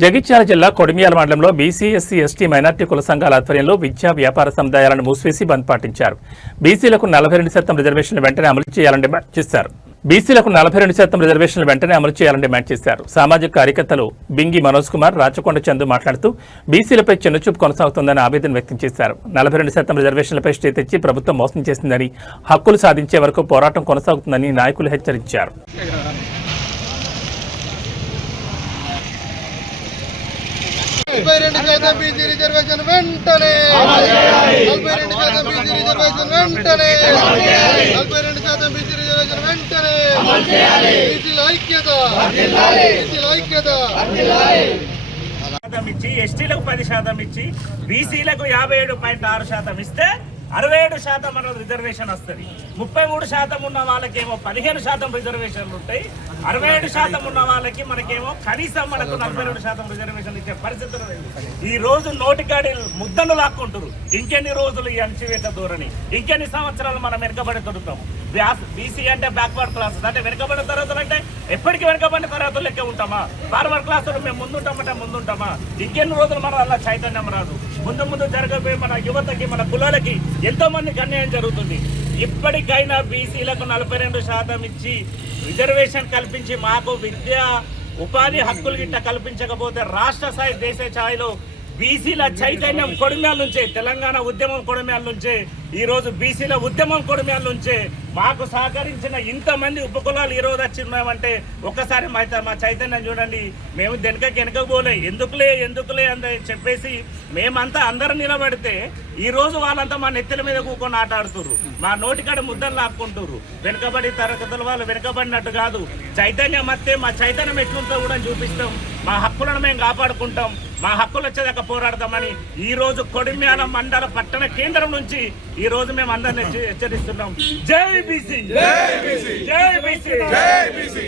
జగిత్యాల జిల్లా కొడిమియాల మండలంలో BC SC ST minority కుల సంఘాల ఆధ్వర్యంలో విద్యా వ్యాపార సముదాయాలను మూసివేసి బంద్ పాటించారు. బీసీలకు నలభై రెండు శాతం రిజర్వేషన్లు వెంటనే అమలు చేయాలని డిమాండ్ చేశారు. బీసీలకు నలభై రెండు శాతం రిజర్వేషన్లు వెంటనే అమలు చేయాలని డిమాండ్ చేశారు. సామాజిక కార్యకర్తలు బింగి మనోజ్ కుమార్ రాచకొండ చందు మాట్లాడుతూ బీసీలపై చిన్నచూపు కొనసాగుతుందని ఆవేదన వ్యక్తం చేశారు. నలభై రెండు శాతం రిజర్వేషన్లపై స్టే తెచ్చి ప్రభుత్వం మోసం చేసిందని హక్కులు సాధించే వరకు పోరాటం కొనసాగుతుందని నాయకులు హెచ్చరించారు. నలభై రెండు శాతం బీసీ రిజర్వేషన్ వెంటనే. నలభై రెండు శాతం బీసీ రిజర్వేషన్ వెంటనే. నలభై రెండు శాతం బీసీ రిజర్వేషన్ వెంటనే. బీసీల ఐక్యత. బీసీల ఐక్యత. ఇచ్చి ఎస్టీలకు పది శాతం ఇచ్చి బీసీలకు యాభై ఏడు పాయింట్ ఆరు శాతం ఇస్తే అరవై ఏడు శాతం మన రిజర్వేషన్ వస్తుంది. ముప్పై మూడు శాతం ఉన్న వాళ్ళకేమో పదిహేను శాతం రిజర్వేషన్లు ఉంటాయి. అరవై ఏడు శాతం ఉన్న వాళ్ళకి మనకేమో కనీసం మనకు నలభై రెండు శాతం రిజర్వేషన్ ఇచ్చే పరిస్థితులు లేదు ఈ రోజు నోటికాడి ముద్దను లాక్కుంటారు ఇంకెన్ని రోజులు ఈ అణచివేత ధోరణి? ఇంకెన్ని సంవత్సరాలు మనం వెనుకబడి దొరుకుతాము బీసీ అంటే బ్యాక్వర్డ్ క్లాసెస్ అంటే వెనుకబడిన తరగతులు అంటే ఎప్పటికీ వెనుకబడిన తరగతులు లెక్క ఉంటామా? ఫార్వర్డ్ క్లాసులు మేము ముందుంటామంటే ముందుంటామా? ఇంకెన్ని రోజులు మన అలా చైతన్యం రాదు. ముందు ముందు జరగబోయే మన యువతకి మన కులాలకి ఎంతో మందికి అన్యాయం జరుగుతుంది. ఇప్పటికైనా బీసీలకు నలభై రెండు శాతం ఇచ్చి రిజర్వేషన్ కల్పించి మాకు విద్య ఉపాధి హక్కులు గిట్ట కల్పించకపోతే రాష్ట్ర స్థాయి దేశ స్థాయిలో బీసీల చైతన్యం కొడిమ్యాల నుంచే తెలంగాణ ఉద్యమం కొడిమ్యాల నుంచే ఈరోజు బీసీల ఉద్యమం కొడిమ్యాల నుంచే మాకు సహకరించిన ఇంతమంది ఉపకులాలు ఈరోజు వచ్చినామంటే ఒక్కసారి మా మా చైతన్యం చూడండి. మేము వెనకకి పోలే ఎందుకులే ఎందుకులే అని చెప్పేసి మేమంతా అందరం నిలబడితే ఈరోజు వాళ్ళంతా మా నెత్తిల మీద కూకొని ఆట ఆడుతుర్రు మా నోటికాడ ముద్దలు లాక్కుంటుర్రు. వెనుకబడి తరగతుల వాళ్ళు వెనుకబడినట్టు కాదు. చైతన్యం వస్తే మా చైతన్యం ఎట్లుంటో కూడా చూపిస్తాం. మా హక్కులను మేము కాపాడుకుంటాం. మా హక్కులు వచ్చేదాకా పోరాడతామని ఈ రోజు కొడిమ్యాల మండల పట్టణ కేంద్రం నుంచి ఈ రోజు మేము అందరిని హెచ్చ- హెచ్చరిస్తున్నాం. జై బీసీ. జై బీసీ. జై బీసీ.